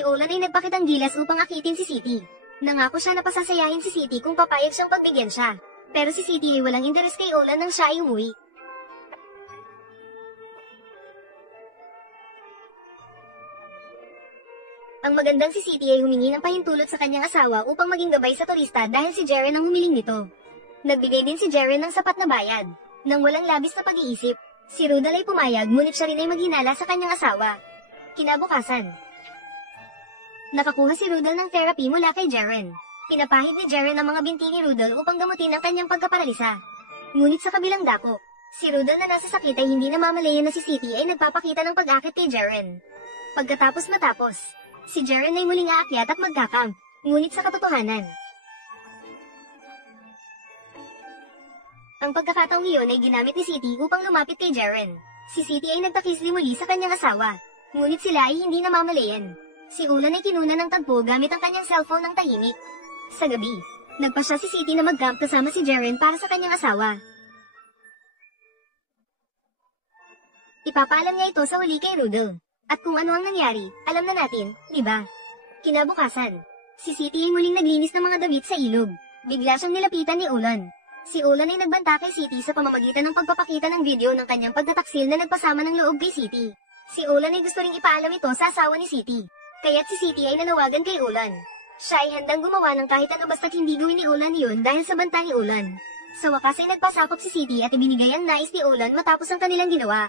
Si Olan ay nagpakitang gilas upang akitin si City. Nangako siya na pasasayahin si City kung papayag siyang pagbigyan siya. Pero si City ay walang interes kay Olan nang siya ay umuwi. Ang magandang si City ay humingi ng pahintulot sa kanyang asawa upang maging gabay sa turista dahil si Jaren ang humiling nito. Nagbigay din si Jaren ng sapat na bayad. Nang walang labis na pag-iisip, si Rudal ay pumayag ngunit siya rin ay maghinala sa kanyang asawa. Kinabukasan, nakakuha si Rudal ng therapy mula kay Jaren. Pinapahid ni Jaren ang mga binti ni Rudal upang gamutin ang kanyang pagkaparalisa. Ngunit sa kabilang dako, si Rudal na nasa sakit ay hindi namamalayan na si City ay nagpapakita ng pag-akit kay Jaren. Pagkatapos matapos, si Jaren ay muling aakyat at magkakam, ngunit sa katotohanan, ang pagkakataong iyon ay ginamit ni City upang lumapit kay Jaren. Si City ay nagtakisli muli sa kanyang asawa, ngunit sila ay hindi namamalayan. Si Olan ay kinuna ng tagpo gamit ang kanyang cellphone ng tahimik. Sa gabi, nagpasya si City na mag-camp kasama si Jaren para sa kanyang asawa. Ipapaalam niya ito sa uli kay Rudal. At kung ano ang nangyari, alam na natin, di ba? Kinabukasan, si City ay muling naglinis ng mga damit sa ilog. Bigla siyang nilapitan ni Olan. Si Olan ay nagbanta kay City sa pamamagitan ng pagpapakita ng video ng kanyang pagtataksil na nagpasama ng loob kay City. Si Olan ay gusto ring ipaalam ito sa asawa ni City. Kaya't si City ay nanawagan kay Olan. Siya ay handang gumawa ng kahit ano basta't hindi gawin ni Olan iyon dahil sa banta ni Olan. Sa wakas ay nagpasakop si City at ibinigay ang nais ni Olan matapos ang kanilang ginawa.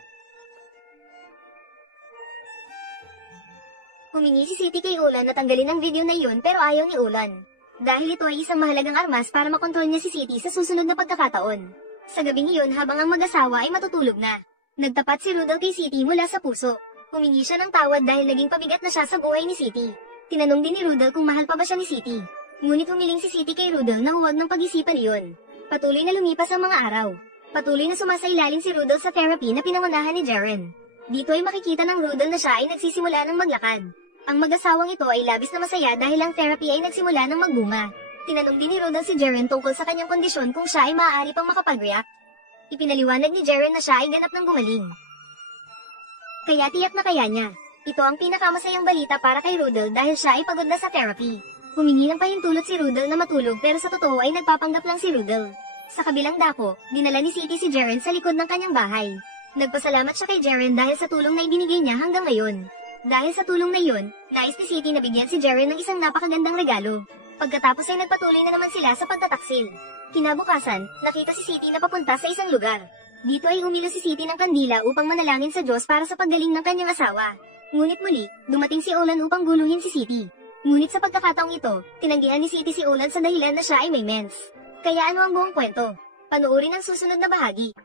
Humingi si City kay Olan na tanggalin ang video na iyon pero ayaw ni Olan. Dahil ito ay isang mahalagang armas para makontrol niya si City sa susunod na pagkakataon. Sa gabing iyon habang ang mag-asawa ay matutulog na, nagtapat si Rudal kay City mula sa puso. Humingi siya ng tawad dahil naging pabigat na siya sa buhay ni City. Tinanong din ni Rudal kung mahal pa ba siya ni City. Ngunit humiling si City kay Rudal na huwag ng pag-isipan iyon. Patuloy na lumipas ang mga araw. Patuloy na sumasailalim si Rudal sa therapy na pinangunahan ni Jaren. Dito ay makikita ng Rudal na siya ay nagsisimula ng maglakad. Ang mag-asawang ito ay labis na masaya dahil ang therapy ay nagsimula ng magbunga. Tinanong din ni Rudal si Jaren tungkol sa kanyang kondisyon kung siya ay maaari pang makapag-react. Ipinaliwanag ni Jaren na siya ay ganap ng gumaling. Kaya tiyak na kaya niya. Ito ang pinakamasayang balita para kay Rudal dahil siya ay pagod na sa therapy. Humingi ng pahintulot si Rudal na matulog pero sa totoo ay nagpapanggap lang si Rudal. Sa kabilang dako, dinala ni City si Jaren sa likod ng kanyang bahay. Nagpasalamat siya kay Jaren dahil sa tulong na ibinigay niya hanggang ngayon. Dahil sa tulong na yun, nais ni City na bigyan si Jaren ng isang napakagandang regalo. Pagkatapos ay nagpatuloy na naman sila sa pagtataksil. Kinabukasan, nakita si City na papunta sa isang lugar. Dito ay umilo si City ng kandila upang manalangin sa Diyos para sa paggaling ng kanyang asawa. Ngunit muli, dumating si Olan upang guluhin si City. Ngunit sa pagkakataong ito, tinanggihan ni City si Olan sa dahilan na siya ay may mens. Kaya ano ang buong kwento? Panoorin ang susunod na bahagi.